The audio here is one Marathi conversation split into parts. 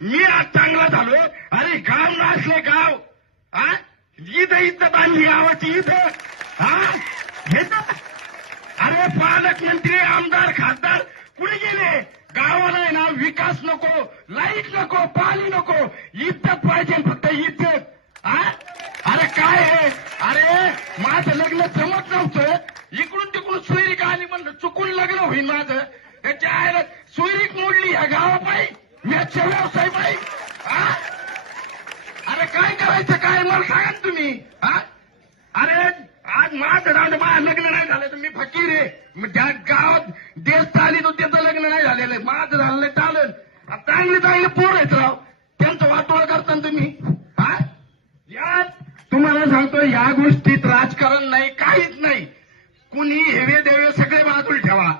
मी आज चांगला झालो. अरे गाव नाचले गाव. हा इथं इथं बांधली गावाची इथं. हा घेत. अरे पालकमंत्री आमदार खासदार कुठे गेले? गावाला आहे ना विकास नको, लाईट नको, पाणी नको, इज्जत पाहिजे फक्त इज्जत. हा अरे काय आहे? अरे माझं लग्न जमत नव्हतं, इकडून तिकडून सोयरीक आली म्हणलं चुकून लग्न होईल माझं. त्याच्या आईला सोयरीक मोडली ह्या गावापायी, मॅचच्या व्यवसाय पायी. हा अरे काय करायचं काय मला सांगा ना तुम्ही. हा अरे आज माझं राहून माझं लग्न नाही झालं तर मी फकीर आहे. ज्या गावात देश चाली तो त्याचं लग्न नाही झालेलं, माझं झालं चालन. चांगले चांगले पोर आहेत राव, त्यांचं वाटोळ करता तुम्ही. हा यात तुम्हाला सांगतो या गोष्टीत राजकारण नाही, काहीच नाही. कुणी हेवे देवे सगळे बाजूला ठेवा.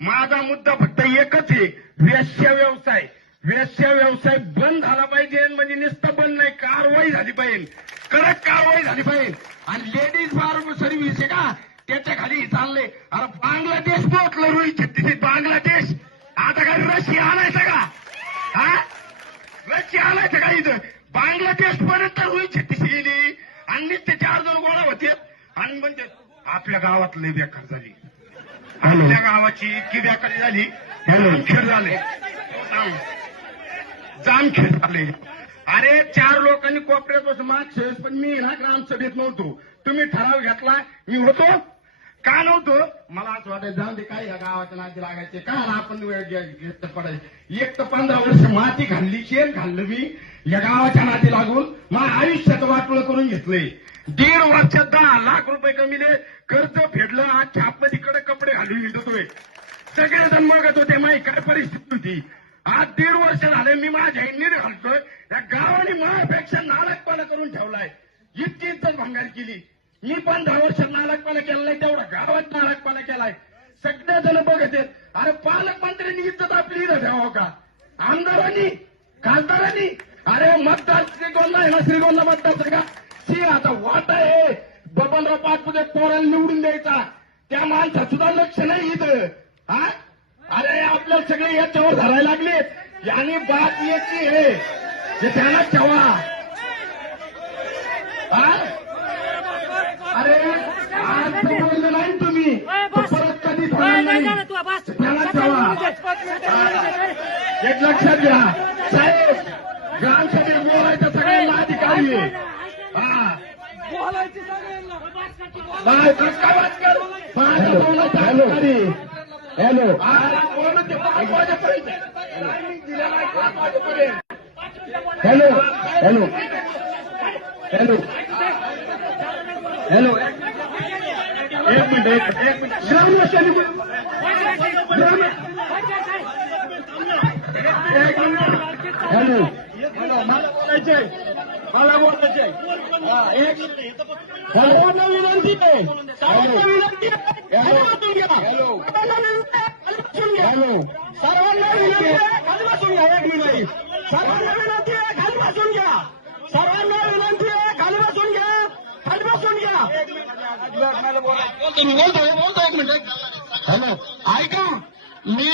माझा मुद्दा फक्त एकच आहे, वेश्या व्यवसाय. वेश्या व्यवसाय बंद झाला पाहिजे, म्हणजे नुसतं बंद नाही, कारवाई झाली पाहिजे, कडक कारवाई झाली पाहिजे. आणि लेडीज फार्म सर्व्हिस आहे का त्याच्या खाली चालले. अरे बांगलादेश पोहोचलं रोहित छत्तीस. बांगलादेश आता काय रशिया आणायचं का? हा रशिया आणायचं का इथं? बांगलादेश पर्यंत रोहित छत्तीस गेली आणि नुसते 4 जण गोळा होते आणि म्हणजे आपल्या गावात लय बेकार झाली. आपल्या गावाची इतकी बेकारी झाली, जामखेड झाले, जामखेड झाले. अरे 4 लोकांनी कोपऱ्यात बसून मागच्या पण मी ना ग्रामसभेत नव्हतो. तुम्ही ठराव घेतला, मी होतो का नव्हतो? मला असं वाटायचं जाऊन दे काय या गावाच्या नादी लागायचे का आपण पडायचे. एक तर 15 वर्ष माती खाल्ली, शेण खाल्लं मी या गावाच्या नादी लागून. माझ्या आयुष्याचं वाटोळं करून घेतलंय. 1.5 वर्षात 10 लाख रुपये कमीले, कर्ज फेडलं. आज छापमध्ये कडक कपडे घालून हिंडतोय. सगळेजण मागत होते, माझी काय परिस्थिती होती. आज 1.5 वर्ष झाले मी माझ्या हिंडीने घालतोय. या गावाने माझ्यापेक्षा नालकपणा करून ठेवलाय. इतकी इज्जत भंगार केली. मी 15 वर्षात नालकपणा केला नाही, तेवढा गावात नालकपणा केलाय. सगळेजण बघत आहेत. अरे पालकमंत्र्यांनी इज्जत आपली इथं ठेवावं का? आमदारांनी, खासदारांनी? अरे मतदार श्रीगोंदा आहे ना, श्रीगोंदा मतदार का आता वाट आहे बबनराव पाचपुते पोराला निवडून द्यायचा. त्या माणसात सुद्धा लक्ष नाही इथं. हा अरे आपल्या सगळे याच्यावर धरायला लागलेत. याने बात याची आहे जे ध्यानात ठेवा. अरे आज समजलं नाही तुम्ही परत कधी ध्यानात ठेवा. एक लक्षात घ्या साहेब, ग्रामसभेत बोलायचा सगळ्यांना अधिकारी आहे. हा hello hello hello hello hello एक मिनिट हॅलो मला बोलायचंय, मला बोलायचंय. सर्वांना विनंती आहे, सर्वांना विनंती आहे, हॅलो हॅलो सर्वांना विनंती आहे, खाली बसून घ्या. एक मिनिट सर्वांना विनंती आहे, खाली बसून घ्या. सर्वांना विनंती आहे, खाली बसून घ्या, खाली बसून घ्या. बोलतो एक मिनिट. हॅलो ऐका, मी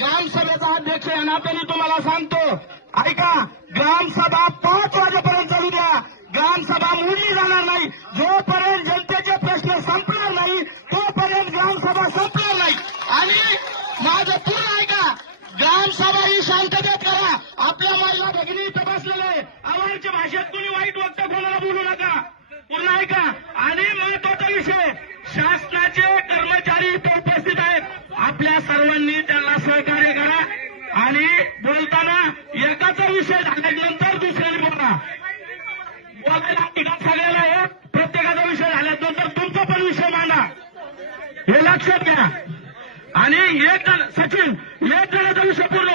ग्रामसभेचा अध्यक्ष या नात्याने तुम्हाला सांगतो. ऐका, ग्रामसभा 5 वाजेपर्यंत चालू द्या. ग्रामसभा मोडली जाणार नाही. जोपर्यंत जनतेचे प्रश्न संपणार नाही तोपर्यंत ग्रामसभा संपणार नाही. आणि माझं पूर्ण ऐका, ग्रामसभा ही शांततेत करा. आपल्या महिला भगिनी इथं बसलेले, आवाजच्या भाषेत कुणी वाईट वक्तव्य कोणाला बोलू नका. पूर्ण ऐका. आणि महत्वाचा विषय, शासनाचे कर्मचारी इथे उपस्थित आहेत. आपल्या सर्वांनी त्यांना सहकार्य करा. आणि बोलताना एकाचा विषय झाल्यानंतर दुसऱ्याने बोला. बोलायला ठिकाण सगळ्याला आहे. प्रत्येकाचा विषय झाल्यानंतर तुमचा पण विषय मांडा, हे लक्षात घ्या. आणि एक जण सचिन, एक जणाचा विषय पूर्ण